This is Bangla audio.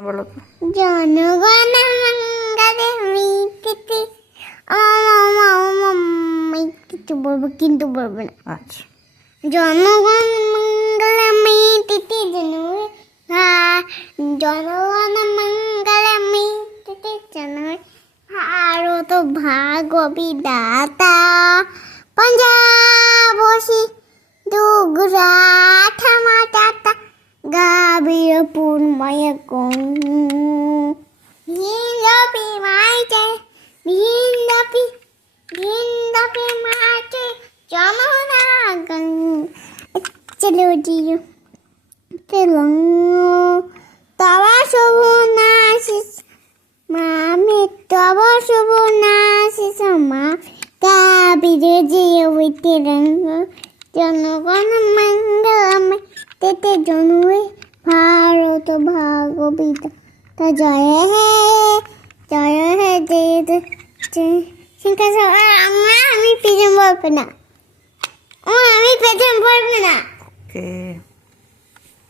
বলো তো। জনগণ মঙ্গলে মিটিতে কিছু বলবো কিন্তু বলবো না। আচ্ছা, জনগণ মঙ্গলে মিটিতে জনগণ মঙ্গলে মিটিতে ভারত ভাগ বিধাতা পঞ্জাবসী দুগুজরাট মাতা গাভীর পূর্ণময় ভিন্নপি মাইতে ভিন্নপি মাইতে যমুনা চলো জিও তেলং তবা শুভ নাশিস মামি তবা শুভ নাশিস মা গাভীর জিও তেলং জনগণ মঙ্গলময় তেতে জন্মে ভারত ভাগবিতা তা জয় হে জয় আমি পেছন পড়বে না। আমি পেছন পড়বে না। ওকে।